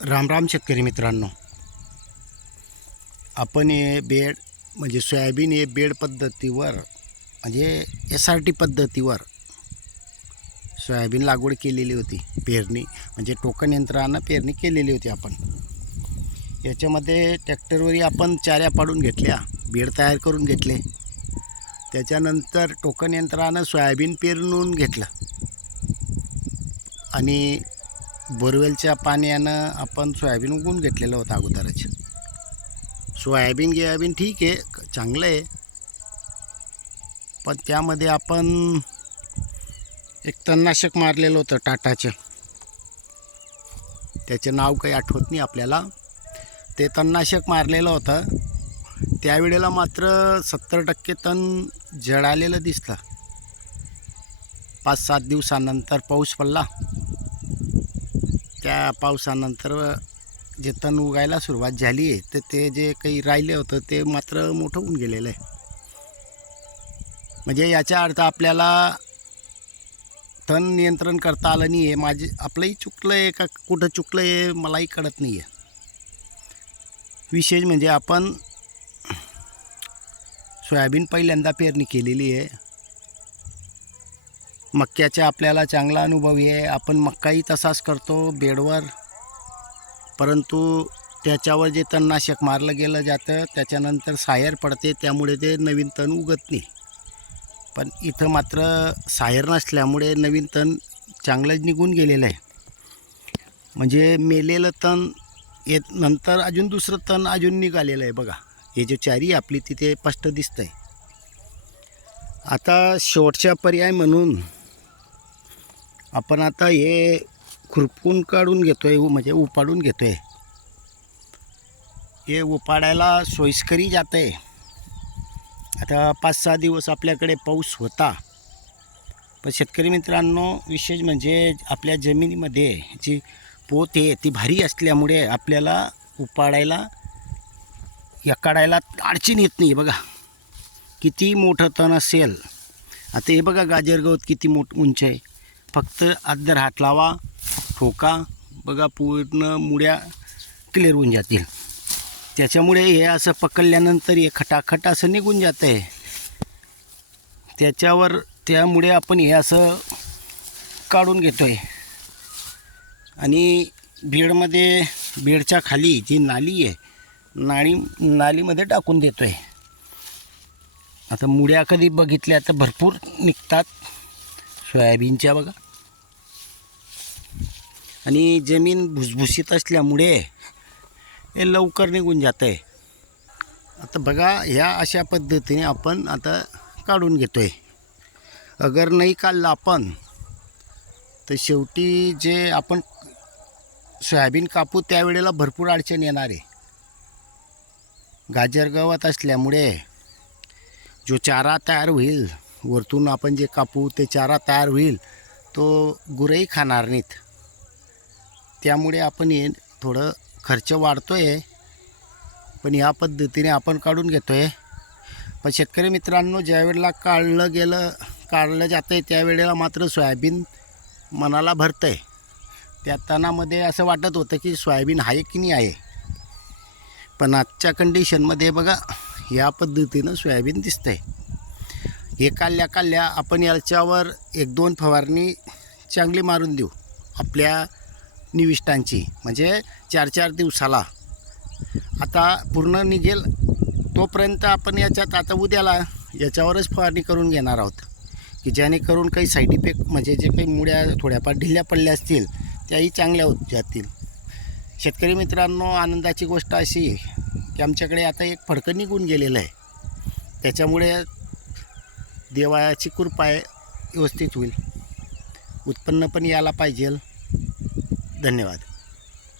राम राम शेतकरी मित्रांनो. आपण हे बेड म्हणजे सोयाबीन हे बेड पद्धतीवर म्हणजे एस आर टी पद्धतीवर सोयाबीन लागवड केलेली होती पेरणी म्हणजे टोकन यंत्रानं पेरणी केलेली होती आपण. याच्यामध्ये ट्रॅक्टरवरही आपण चाऱ्या पाडून घेतल्या बेड तयार करून घेतले. त्याच्यानंतर टोकन यंत्रानं सोयाबीन पेरून घेतलं. आणि बोरवेलच्या पाण्यानं आपण सोयाबीन उगवून घेतलेलं होतं अगोदरच. सोयाबीन गियाबीन ठीक आहे चांगलं आहे. पण त्यामध्ये आपण एक तणनाशक मारलेलं होतं टाटाचं. त्याचं नाव काही आठवत नाही आपल्याला. ते तणनाशक मारलेलं होतं. त्यावेळेला मात्र सत्तर टक्के तण जळालेलं दिसलं. पाच सात दिवसानंतर पाऊस पडला. त्या पावसानंतर जे तण उगायला सुरुवात झाली आहे तर ते जे काही राहिले होतं ते मात्र मोठं होऊन गेलेलं आहे. म्हणजे याचा अर्थ आपल्याला तण नियंत्रण करता आलं नाही आहे. माझे आपलंही चुकलं आहे का कुठं चुकलं आहे मलाही कळत नाही आहे. विशेष म्हणजे आपण सोयाबीन पहिल्यांदा पेरणी केलेली आहे. मक्याचा आपल्याला चांगला अनुभव आहे. आपण मक्काही तसाच करतो बेडवर. परंतु त्याच्यावर जे तणनाशक मारलं गेलं जातं त्याच्यानंतर सायर पडते त्यामुळे ते नवीन तण उगत नाही. पण इथं मात्र सायर नसल्यामुळे नवीन तण चांगलंच निघून गेलेलं आहे. म्हणजे मेलेलं तण येत नंतर अजून दुसरं तण अजून निघालेलं आहे बघा. हे जे चारी आपली तिथे स्पष्ट दिसतंय. आता शेवटचा पर्याय म्हणून आपण आता हे खुरपून काढून घेतो उ- म्हणजे उपाडून घेतो आहे हे उपाडायला सोयीस्करी जात आहे आता पाच सहा दिवस आपल्याकडे पाऊस होता. पण शेतकरी मित्रांनो विशेष म्हणजे आपल्या जमिनीमध्ये जी पोत आहे ती भारी असल्यामुळे आपल्याला उपाडायला या काढायला अडचण येत नाही बघा. किती मोठं तण असेल. आता हे बघा गाजर गवत किती मोठ उंच आहे. फक्त अद्दर हात लावा ठोका बघा पूर्ण मुड्या क्लिअर होऊन जातील. त्याच्यामुळे हे असं पकडल्यानंतर हे खटाखट असं निघून जातं आहे त्याच्यावर त्यामुळे आपण हे असं काढून घेतो आहे आणि बीडमध्ये बीडच्या खाली जी नाली आहे नाळी नालीमध्ये टाकून देतो आहे आता मुड्या कधी बघितल्या तर भरपूर निघतात. सोयाबीनच्या बघा. आणि जमीन भुसभुशीत असल्यामुळे हे लवकर निघून जातं आहे आता बघा ह्या अशा पद्धतीने आपण आता काढून घेतो आहे अगर नाही काढलं आपण तर शेवटी जे आपण सोयाबीन कापू त्यावेळेला भरपूर अडचण येणार आहे. गाजर गवत असल्यामुळे जो चारा तयार होईल वरतून आपण जे कापू ते चारा तयार होईल तो गुरंही खाणार नाहीत. त्यामुळे आपण हे थोडं खर्च वाढतो आहे पण ह्या पद्धतीने आपण काढून घेतो आहे पण शेतकरी मित्रांनो ज्यावेळेला काढलं गेलं काढलं जातं आहे त्यावेळेला मात्र सोयाबीन मनाला भरतं आहे त्या तणामध्ये असं वाटत होतं की सोयाबीन आहे की नाही आहे. पण आजच्या कंडिशनमध्ये बघा या पद्धतीनं सोयाबीन दिसतं आहे हे काढल्या काढल्या आपण याच्यावर एक दोन फवारणी चांगली मारून देऊ. आपल्या निविष्टांची. म्हणजे चार चार दिवसाला. आता पूर्ण निघेल तोपर्यंत आपण याच्यात आता उद्याला याच्यावरच फवारणी करून घेणार आहोत. की जेणेकरून काही साईड इफेक्ट म्हणजे जे काही मुळ्या थोड्याफार ढिल्या पडल्या असतील त्याही चांगल्या होत जातील. शेतकरी मित्रांनो आनंदाची गोष्ट अशी की आमच्याकडे आता एक फडकं निघून गेलेलं आहे. त्याच्यामुळे देवाची कृपा आहे व्यवस्थित होईल. उत्पन्न पण यायला पाहिजे धन्यवाद.